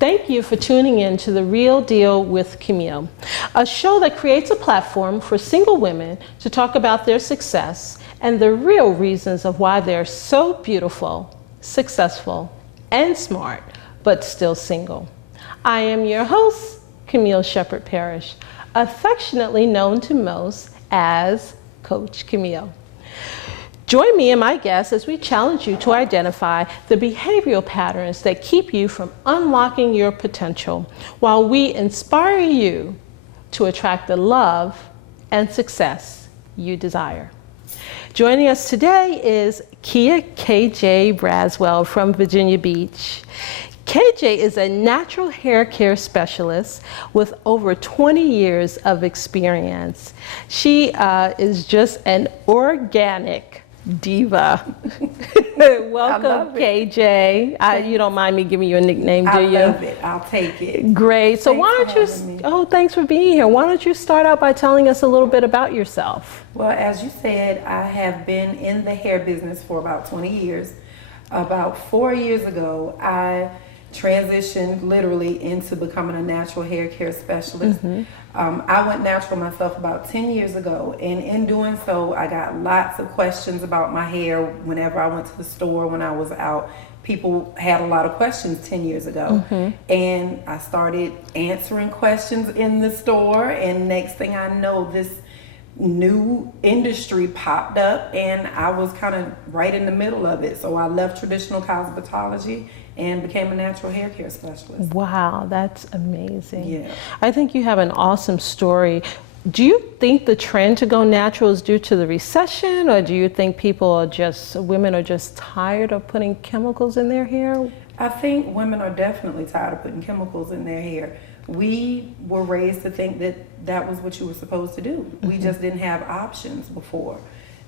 Thank you for tuning in to The Real Deal with Camille, a show that creates a platform for single women to talk about their success and the real reasons of why they're so beautiful, successful, and smart, but still single. I am your host, Camille Sheppard-Parrish, affectionately known to most as Coach Camille. Join me and my guests as we challenge you to identify the behavioral patterns that keep you from unlocking your potential, while we inspire you to attract the love and success you desire. Joining us today is Kia KJ Braswell from Virginia Beach. KJ is a natural hair care specialist with over 20 years of experience. She is just an organic diva. Welcome, KJ. You don't mind me giving you a nickname, do you? I love it. I'll take it. Great. So why don't you, thanks for being here. Why don't you start out by telling us a little bit about yourself? Well, as you said, I have been in the hair business for about 20 years. About 4 years ago, I transitioned literally into becoming a natural hair care specialist. I went natural myself about 10 years ago, and in doing so, I got lots of questions about my hair whenever I went to the store, when I was out. People had a lot of questions 10 years ago, and I started answering questions in the store, and next thing I know, this new industry popped up, and I was kind of right in the middle of it. So I left traditional cosmetology and became a natural hair care specialist. Wow, that's amazing. Yeah. I think you have an awesome story. Do you think the trend to go natural is due to the recession, or do you think women are just tired of putting chemicals in their hair? I think women are definitely tired of putting chemicals in their hair. We were raised to think that that was what you were supposed to do. We just didn't have options before.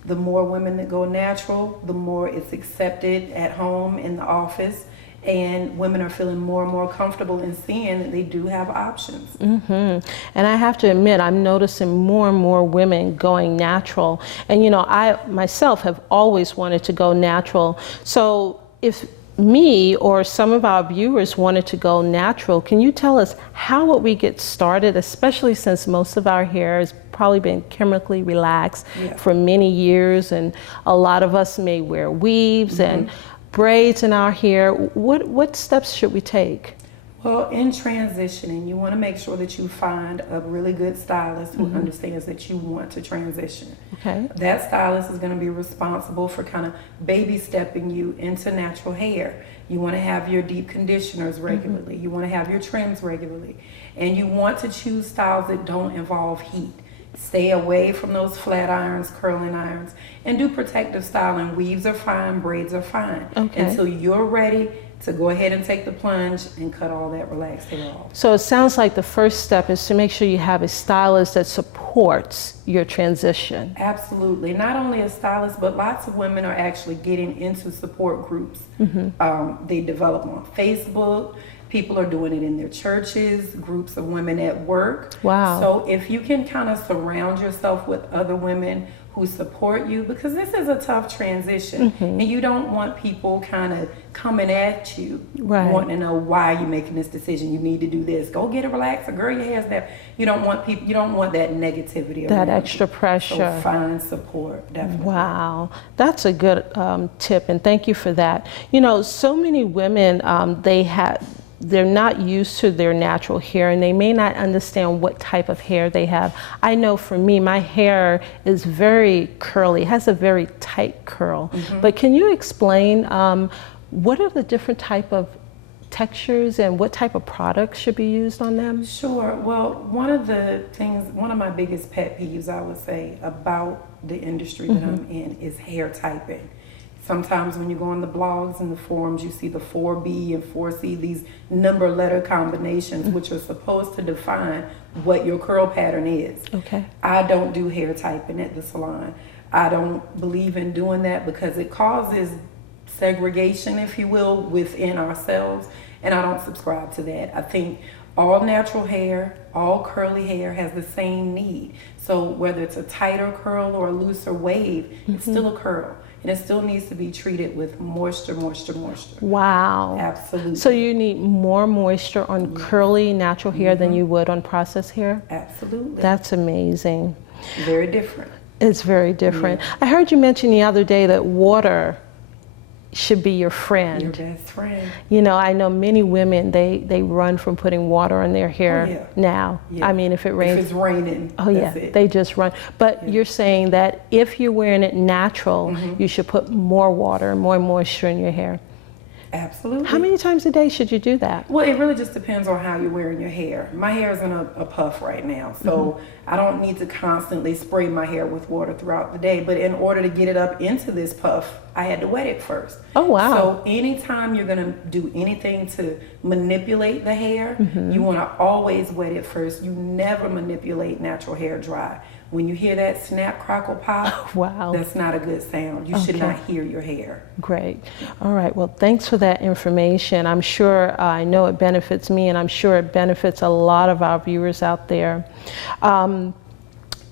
The more women that go natural, the more it's accepted at home, in the office, and women are feeling more and more comfortable in seeing that they do have options. And I have to admit, I'm noticing more and more women going natural. And I myself have always wanted to go natural. So if me or some of our viewers wanted to go natural, can you tell us how would we get started, especially since most of our hair has probably been chemically relaxed for many years, and a lot of us may wear weaves and braids in our hair. What steps should we take? Well, in transitioning, you want to make sure that you find a really good stylist who understands that you want to transition. Okay. That stylist is going to be responsible for kind of baby stepping you into natural hair. You want to have your deep conditioners regularly. You want to have your trims regularly. And you want to choose styles that don't involve heat. Stay away from those flat irons, curling irons, and do protective styling. Weaves are fine, braids are fine. Until you're ready to go ahead and take the plunge and cut all that relaxed hair off. So it sounds like the first step is to make sure you have a stylist that supports your transition. Absolutely. Not only a stylist, but lots of women are actually getting into support groups. They develop on Facebook. People are doing it in their churches, groups of women at work. Wow. So if you can kind of surround yourself with other women who support you, because this is a tough transition, and you don't want people kind of coming at you, wanting to know why you're making this decision. You need to do this. Go get a relaxer, girl. Your hair's that. You don't want people. You don't want that negativity. That extra pressure. So find support, definitely. Wow, that's a good tip, and thank you for that. So many women they're not used to their natural hair, and they may not understand what type of hair they have. I know for me, my hair is very curly, has a very tight curl. But can you explain what are the different type of textures and what type of products should be used on them? Sure. Well, one of my biggest pet peeves, I would say, about the industry that I'm in is hair typing. Sometimes when you go on the blogs and the forums, you see the 4B and 4C, these number letter combinations, which are supposed to define what your curl pattern is. Okay. I don't do hair typing at the salon. I don't believe in doing that because it causes segregation, if you will, within ourselves, and I don't subscribe to that. I think all natural hair, all curly hair has the same need. So whether it's a tighter curl or a looser wave, it's still a curl. and it still needs to be treated with moisture. Wow. Absolutely. So you need more moisture on curly natural hair than you would on processed hair? Absolutely. That's amazing. Very different. It's very different. I heard you mention the other day that water should be your friend. Your best friend. You know, I know many women, they run from putting water in their hair now. Yeah. I mean, if it rains. If it's raining, oh yeah, they just run. But you're saying that if you're wearing it natural, you should put more water, more moisture in your hair. Absolutely. How many times a day should you do that? Well, it really just depends on how you're wearing your hair. My hair is in a puff right now, so I don't need to constantly spray my hair with water throughout the day. But in order to get it up into this puff, I had to wet it first. Oh, wow. So anytime you're going to do anything to manipulate the hair, you want to always wet it first. You never manipulate natural hair dry. When you hear that snap, crackle, pop, wow, that's not a good sound. You should not hear your hair. Great. All right. Well, thanks for that information. I'm sure, I know it benefits me, and I'm sure it benefits a lot of our viewers out there.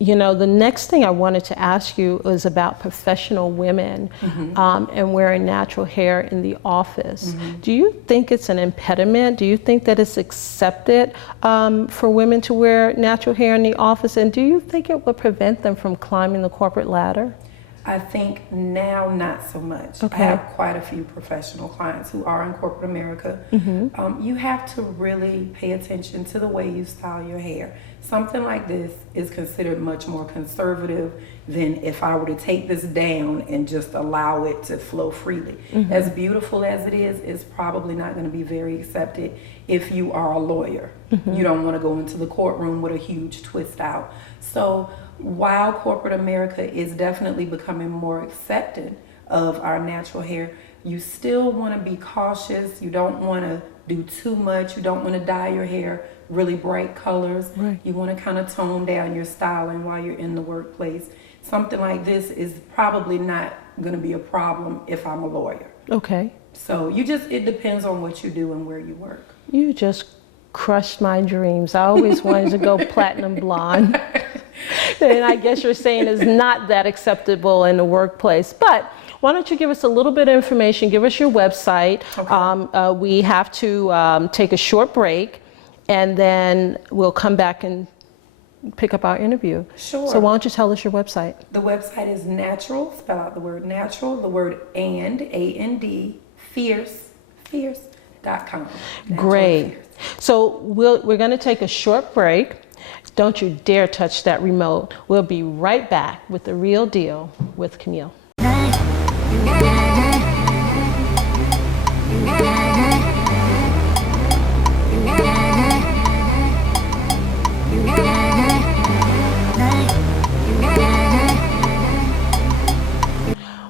You know, the next thing I wanted to ask you is about professional women and wearing natural hair in the office. Do you think it's an impediment? Do you think that it's accepted for women to wear natural hair in the office? And do you think it would prevent them from climbing the corporate ladder? I think now not so much. Okay. I have quite a few professional clients who are in corporate America. You have to really pay attention to the way you style your hair. Something like this is considered much more conservative than if I were to take this down and just allow it to flow freely. As beautiful as it is, it's probably not going to be very accepted if you are a lawyer. You don't want to go into the courtroom with a huge twist out. So while corporate America is definitely becoming more accepted of our natural hair, you still want to be cautious. You don't want to do too much. You don't want to dye your hair really bright colors. You want to kind of tone down your styling while you're in the workplace. Something like this is probably not going to be a problem if I'm a lawyer. Okay. So it depends on what you do and where you work. You just crushed my dreams. I always wanted to go platinum blonde. And I guess you're saying it's not that acceptable in the workplace. But why don't you give us a little bit of information, give us your website. Okay. We have to take a short break, and then we'll come back and pick up our interview. Sure. So why don't you tell us your website? The website is natural, spell out the word natural, the word A-N-D, fierce.com. Great. So we're going to take a short break. Don't you dare touch that remote. We'll be right back with The Real Deal with Camille.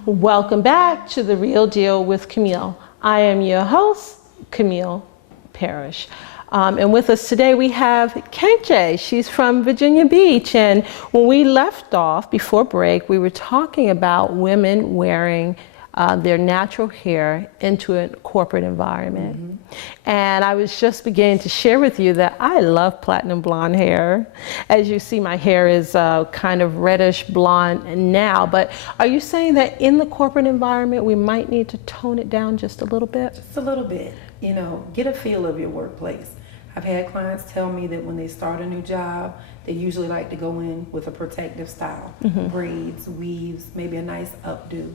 Welcome back to The Real Deal with Camille. I am your host, Camille Parrish. And with us today we have Kenche. She's from Virginia Beach. And when we left off before break, we were talking about women wearing their natural hair into a corporate environment. And I was just beginning to share with you that I love platinum blonde hair. As you see, my hair is kind of reddish blonde now. But are you saying that in the corporate environment, we might need to tone it down just a little bit? Just a little bit. You know, get a feel of your workplace. I've had clients tell me that when they start a new job, they usually like to go in with a protective style. Braids, weaves, maybe a nice updo.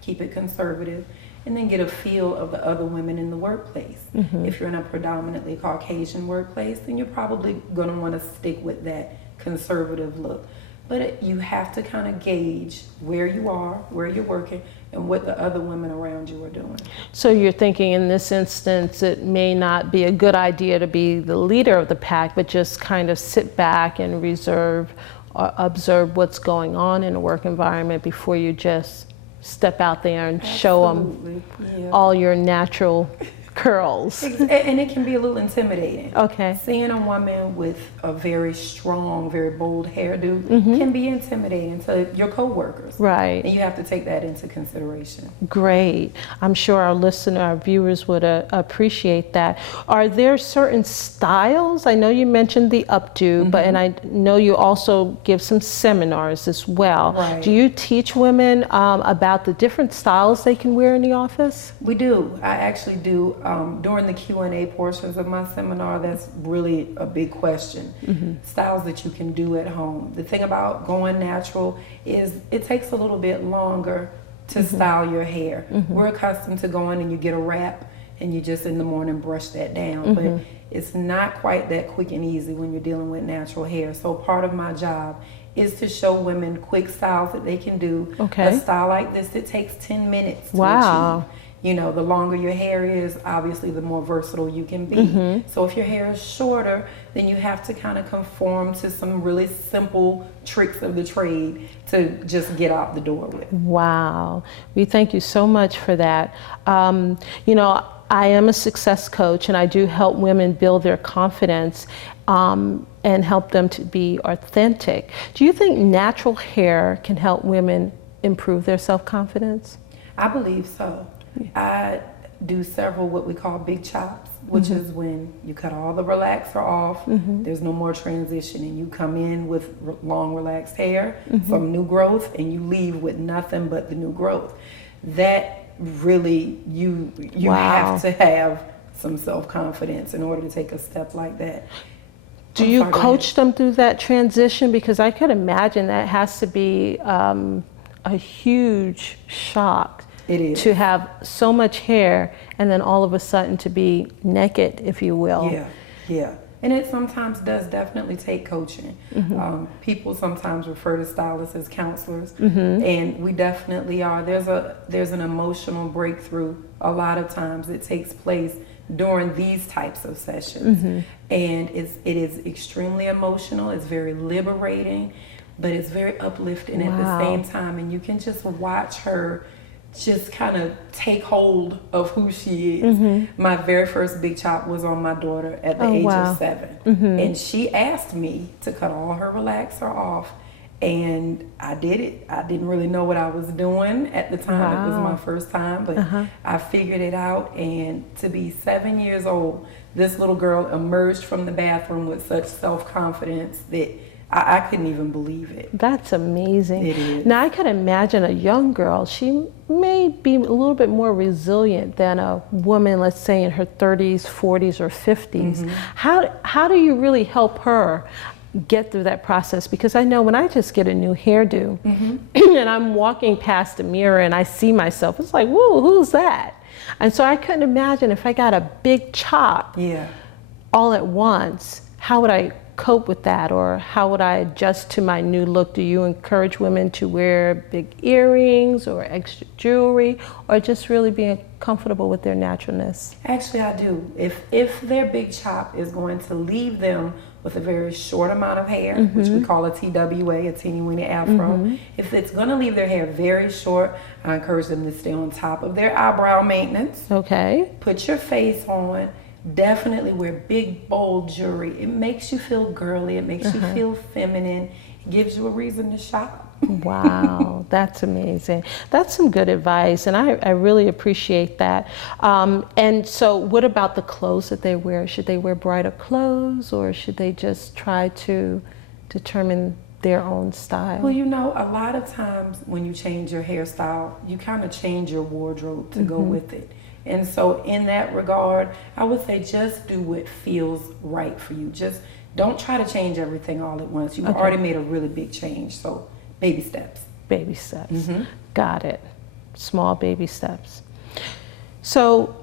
Keep it conservative, and then get a feel of the other women in the workplace. If you're in a predominantly Caucasian workplace, then you're probably going to want to stick with that conservative look. But you have to kind of gauge where you are, where you're working, and what the other women around you are doing. So you're thinking in this instance, it may not be a good idea to be the leader of the pack, but just kind of sit back and observe what's going on in a work environment before you just step out there and show them all your natural curls. And it can be a little intimidating. Okay. Seeing a woman with a very strong, very bold hairdo can be intimidating to your coworkers. Right. And you have to take that into consideration. Great. I'm sure our viewers would appreciate that. Are there certain styles? I know you mentioned the updo, but and I know you also give some seminars as well. Right. Do you teach women about the different styles they can wear in the office? We do. I actually do. During the Q&A portions of my seminar, that's really a big question. Styles that you can do at home. The thing about going natural is it takes a little bit longer to style your hair. We're accustomed to going and you get a wrap and you just in the morning brush that down. But it's not quite that quick and easy when you're dealing with natural hair. So part of my job is to show women quick styles that they can do. Okay. A style like this, it takes 10 minutes to Wow. achieve. You know, the longer your hair is, obviously the more versatile you can be. So if your hair is shorter, then you have to kind of conform to some really simple tricks of the trade to just get out the door with. Wow. We thank you so much for that. You know, I am a success coach and I do help women build their confidence and help them to be authentic. Do you think natural hair can help women improve their self-confidence? I believe so. I do several what we call big chops, which is when you cut all the relaxer off, there's no more transition, and you come in with long relaxed hair, some new growth, and you leave with nothing but the new growth. That really, you have to have some self-confidence in order to take a step like that. Do you coach them through that transition? Because I could imagine that has to be a huge shock. It is. To have so much hair and then all of a sudden to be naked, if you will. Yeah, yeah. And it sometimes does definitely take coaching. People sometimes refer to stylists as counselors, and we definitely are. There's an emotional breakthrough a lot of times that takes place during these types of sessions. And it is extremely emotional, it's very liberating, but it's very uplifting at the same time. And you can just watch her just kind of take hold of who she is. My very first big chop was on my daughter at the age of 7. And she asked me to cut all her relaxer off. And I did it. I didn't really know what I was doing at the time. It was my first time, but I figured it out. And to be 7 years old, this little girl emerged from the bathroom with such self-confidence that I couldn't even believe it. That's amazing. It is. Now I could imagine a young girl, she may be a little bit more resilient than a woman, let's say in her 30s, 40s, or 50s. How do you really help her get through that process? Because I know when I just get a new hairdo and I'm walking past the mirror and I see myself, it's like, whoa, who's that? And so I couldn't imagine if I got a big chop all at once, how would I cope with that, or how would I adjust to my new look? Do you encourage women to wear big earrings or extra jewelry, or just really being comfortable with their naturalness? Actually, I do. If their big chop is going to leave them with a very short amount of hair, which we call a TWA, a teeny weeny afro, if it's going to leave their hair very short, I encourage them to stay on top of their eyebrow maintenance. Okay. Put your face on. Definitely wear big, bold jewelry. It makes you feel girly. It makes you feel feminine. It gives you a reason to shop. Wow, that's amazing. That's some good advice, and I really appreciate that. And so what about the clothes that they wear? Should they wear brighter clothes, or should they just try to determine their own style? Well, you know, a lot of times when you change your hairstyle, you kind of change your wardrobe to go with it. And so in that regard, I would say just do what feels right for you. Just don't try to change everything all at once. You've already made a really big change, so baby steps. Baby steps. Got it. Small baby steps. So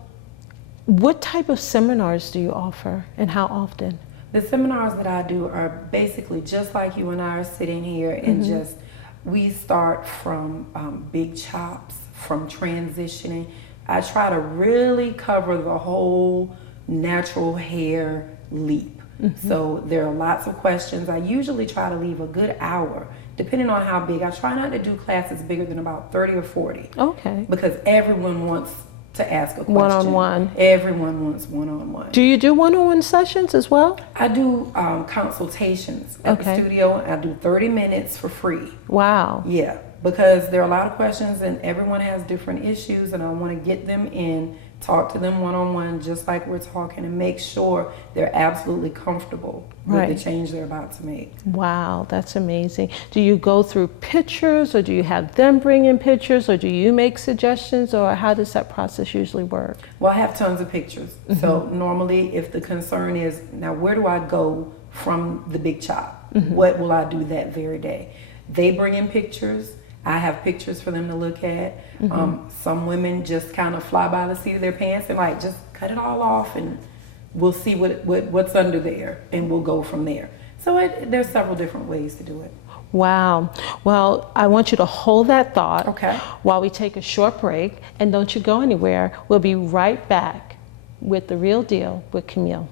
what type of seminars do you offer, and how often? The seminars that I do are basically just like you and I are sitting here, and just we start from big chops, from transitioning. I try to really cover the whole natural hair leap. So there are lots of questions. I usually try to leave a good hour, depending on how big. I try not to do classes bigger than about 30 or 40. Okay. Because everyone wants to ask a question. One-on-one. Everyone wants one-on-one. Do you do one-on-one sessions as well? I do consultations at the studio. I do 30 minutes for free. Wow. Yeah, because there are a lot of questions and everyone has different issues, and I want to get them in, talk to them one-on-one just like we're talking, and make sure they're absolutely comfortable with the change they're about to make. Wow, that's amazing. Do you go through pictures, or do you have them bring in pictures, or do you make suggestions, or how does that process usually work? Well, I have tons of pictures. So normally if the concern is, now where do I go from the big chop? What will I do that very day? They bring in pictures. I have pictures for them to look at. Some women just kind of fly by the seat of their pants and like, just cut it all off and we'll see what's under there and we'll go from there. So there's several different ways to do it. Wow. Well, I want you to hold that thought while we take a short break, and don't you go anywhere. We'll be right back with The Real Deal with Camille.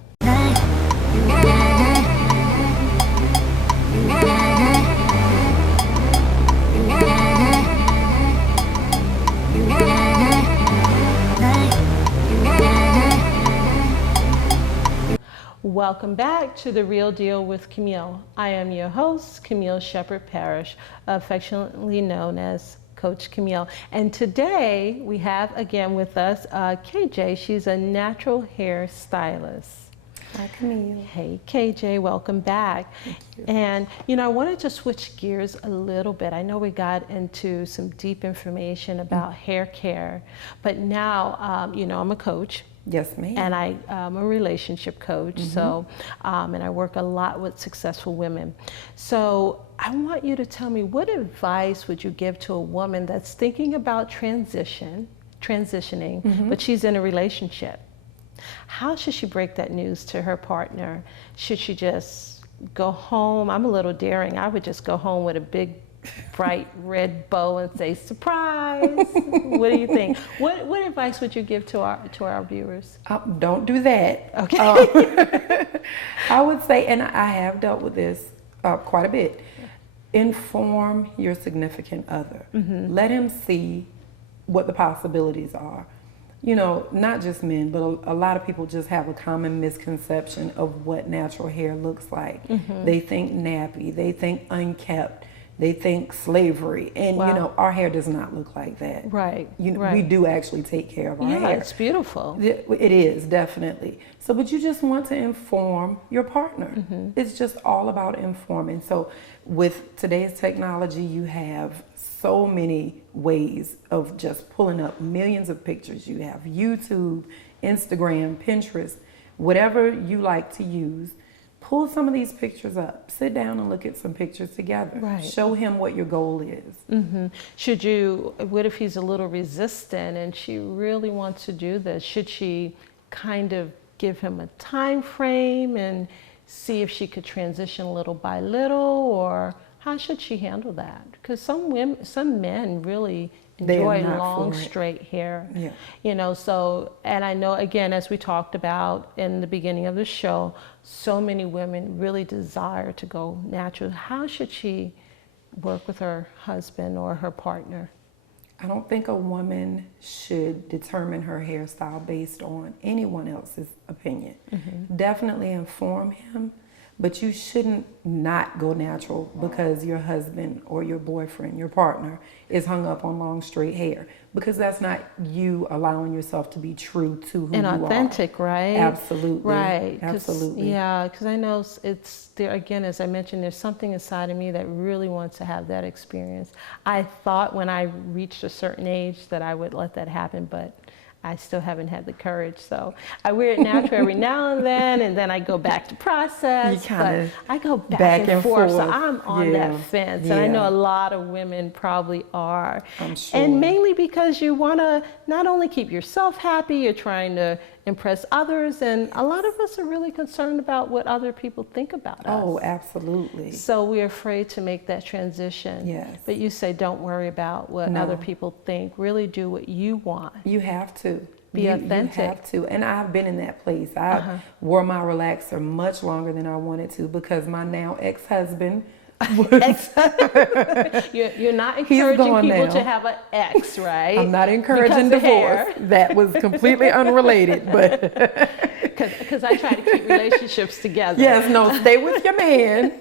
Welcome back to The Real Deal with Camille. I am your host, Camille Sheppard-Parrish, affectionately known as Coach Camille. And today we have again with us KJ. She's a natural hair stylist. Hi, Camille. Hey, KJ, welcome back. Thank you. And, I wanted to switch gears a little bit. I know we got into some deep information about hair care, but now, I'm a coach. Yes, ma'am. And I'm a relationship coach, so, and I work a lot with successful women. So I want you to tell me, what advice would you give to a woman that's thinking about transitioning, but she's in a relationship? How should she break that news to her partner? Should she just go home? I'm a little daring. I would just go home with a big bright red bow and say, surprise. What do you think? What advice would you give to our viewers? Don't do that. Okay. I would say, and I have dealt with this quite a bit, inform your significant other. Let him see what the possibilities are. Not just men, but a lot of people just have a common misconception of what natural hair looks like. They think nappy, they think unkept, they think slavery, and our hair does not look like that. Right. We do actually take care of our hair. Yeah, it's beautiful. It is, definitely. So, but you just want to inform your partner. It's just all about informing. So with today's technology, you have so many ways of just pulling up millions of pictures. You have YouTube, Instagram, Pinterest, whatever you like to use. Pull some of these pictures up. Sit down and look at some pictures together. Right. Show him what your goal is. What if he's a little resistant and she really wants to do this? Should she kind of give him a time frame and see if she could transition little by little, or how should she handle that? Because some men really enjoy long, straight hair. Yeah. So, and I know, again, as we talked about in the beginning of the show, so many women really desire to go natural. How should she work with her husband or her partner? I don't think a woman should determine her hairstyle based on anyone else's opinion. Definitely inform him, but you shouldn't not go natural because your husband or your boyfriend, your partner, is hung up on long straight hair, because that's not you allowing yourself to be true to who and you are. authentic, right? Absolutely. Right. Absolutely. Yeah, because I know it's there, again, as I mentioned, there's something inside of me that really wants to have that experience. I thought when I reached a certain age that I would let that happen, but I still haven't had the courage. So I wear it natural every now and then I go back to process. But I go back and forth. So I'm on that fence. And I know a lot of women probably are. I'm sure. And mainly because you want to not only keep yourself happy, you're trying to impress others. And a lot of us are really concerned about what other people think about us. Oh, absolutely. So we're afraid to make that transition. Yes. But you say, don't worry about what other people think. Really do what you want. You have to. Be authentic. You have to. And I've been in that place. I wore my relaxer much longer than I wanted to because my now ex-husband You're not encouraging people now. to have an ex, right? I'm not encouraging Because of divorce. hair. That was completely unrelated, but Because I try to keep relationships together. yes, no, stay with your man.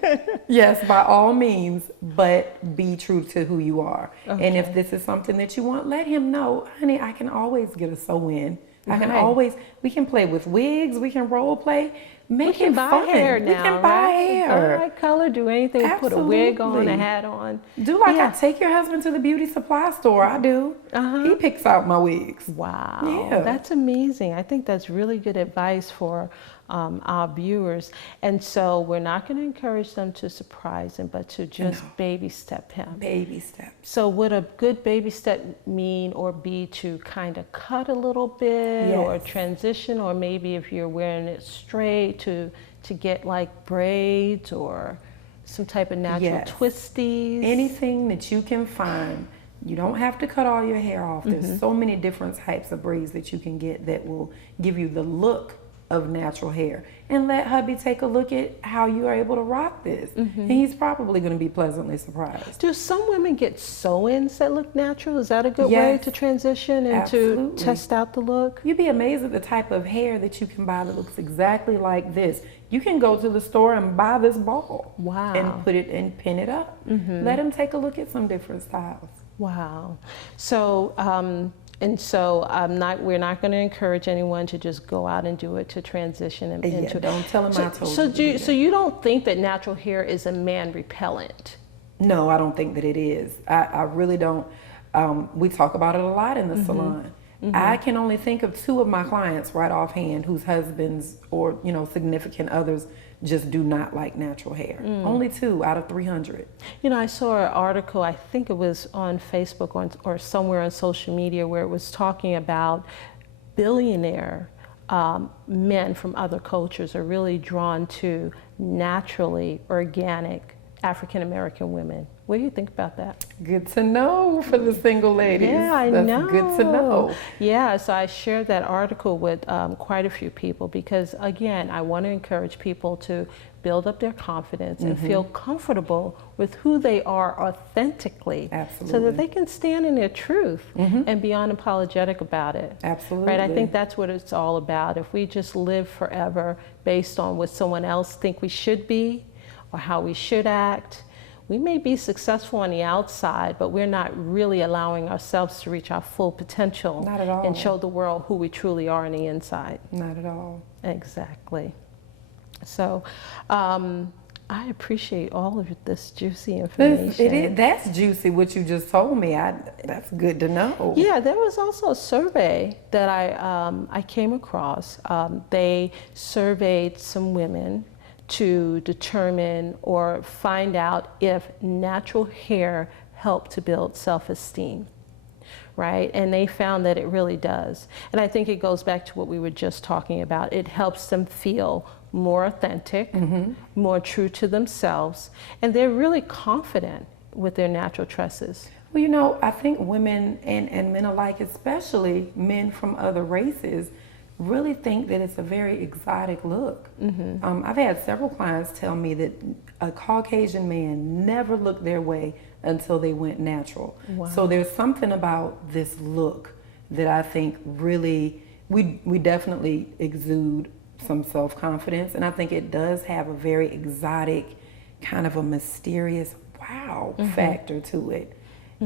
Yes, by all means, but be true to who you are. Okay. And if this is something that you want, let him know, honey, I can always get a sew-in. I can Right. always, we can play with wigs, we can role play, make it buy fun. hair now, we can buy right? hair. Buy color, do anything, put a wig on, Absolutely. a hat on. Do like Yeah. I take your husband to the beauty supply store. I do. He picks out my wigs. Wow, Yeah. that's amazing. I think that's really good advice for our viewers. And so we're not going to encourage them to surprise him, but to just baby step him. Baby steps. So would a good baby step mean or be to kind of cut a little bit or Yes. transition, or maybe if you're wearing it straight to get like braids or some type of natural Yes. twisties? Anything that you can find. You don't have to cut all your hair off. There's so many different types of braids that you can get that will give you the look of natural hair. And let hubby take a look at how you are able to rock this. And he's probably going to be pleasantly surprised. Do some women get sew-ins that look natural? Is that a good way Yes. to transition and Absolutely. to test out the look? You'd be amazed at the type of hair that you can buy that looks exactly like this. You can go to the store and buy this ball. Wow. And put it and pin it up. Let him take a look at some different styles. Wow. So, we're not going to encourage anyone to just go out and do it to transition into. Don't tell him I told So, you. so you don't think that natural hair is a man repellent? No, I don't think that it is. I really don't. We talk about it a lot in the salon. I can only think of 2 of my clients right offhand whose husbands or significant others just do not like natural hair. Only 2 out of 300. You know, I saw an article, I think it was on Facebook or somewhere on social media, where it was talking about billionaire men from other cultures are really drawn to naturally organic African American women. What do you think about that? Good to know for the single ladies. Yeah, I That's know. good to know. Yeah, so I shared that article with quite a few people because, again, I want to encourage people to build up their confidence and feel comfortable with who they are authentically. Absolutely. So that they can stand in their truth and be unapologetic about it. Absolutely. Right? I think that's what it's all about. If we just live forever based on what someone else think we should be or how we should act, we may be successful on the outside, but we're not really allowing ourselves to reach our full potential. Not at all. And show the world who we truly are on the inside. Not at all. Exactly. So I appreciate all of this juicy information. That's juicy what you just told me. That's good to know. Yeah, there was also a survey that I came across. They surveyed some women to determine or find out if natural hair helped to build self-esteem, right? And they found that it really does. And I think it goes back to what we were just talking about. It helps them feel more authentic, more true to themselves, and they're really confident with their natural tresses. Well, I think women and men alike, especially men from other races, really think that it's a very exotic look. I've had several clients tell me that a Caucasian man never looked their way until they went natural. Wow. So there's something about this look that I think really, we definitely exude some self-confidence, and I think it does have a very exotic, kind of a mysterious wow factor to it.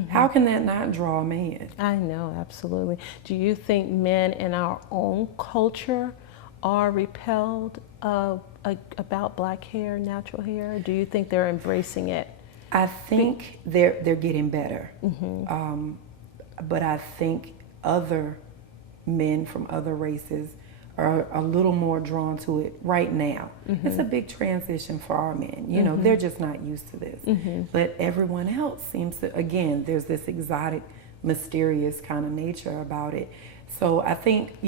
How can that not draw a man? I know, absolutely. Do you think men in our own culture are repelled about black hair, natural hair? Do you think they're embracing it? I think they're getting better. But I think other men from other races are a little more drawn to it right now. It's a big transition for our men. They're just not used to this. But everyone else seems to, again, there's this exotic, mysterious kind of nature about it. So I think,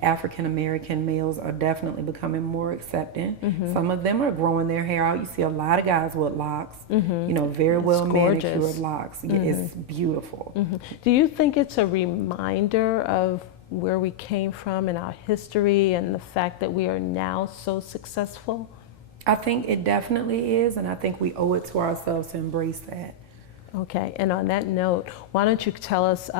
African American males are definitely becoming more accepting. Some of them are growing their hair out. You see a lot of guys with locks, very well manicured locks. It's beautiful. Do you think it's a reminder of where we came from in our history and the fact that we are now so successful? I think it definitely is, and I think we owe it to ourselves to embrace that. Okay, and on that note, why don't you tell us,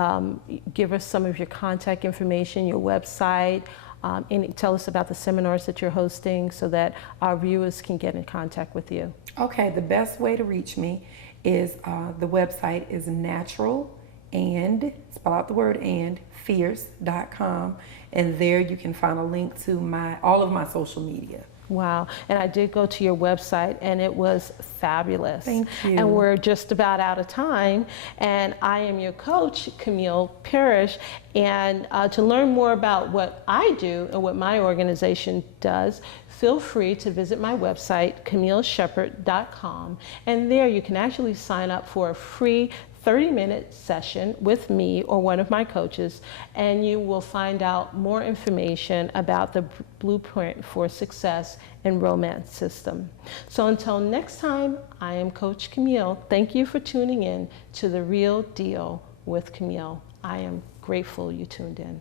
give us some of your contact information, your website, and tell us about the seminars that you're hosting so that our viewers can get in contact with you. Okay, the best way to reach me is the website is natural and, spell out the word and, fierce.com, and there you can find a link to all of my social media. Wow, and I did go to your website and it was fabulous. Thank you. And we're just about out of time, and I am your coach, Camille Parrish, and to learn more about what I do and what my organization does, feel free to visit my website, CamilleSheppard.com, and there you can actually sign up for a free 30-minute session with me or one of my coaches, and you will find out more information about the blueprint for success in romance system. So until next time, I am Coach Camille. Thank you for tuning in to The Real Deal with Camille. I am grateful you tuned in.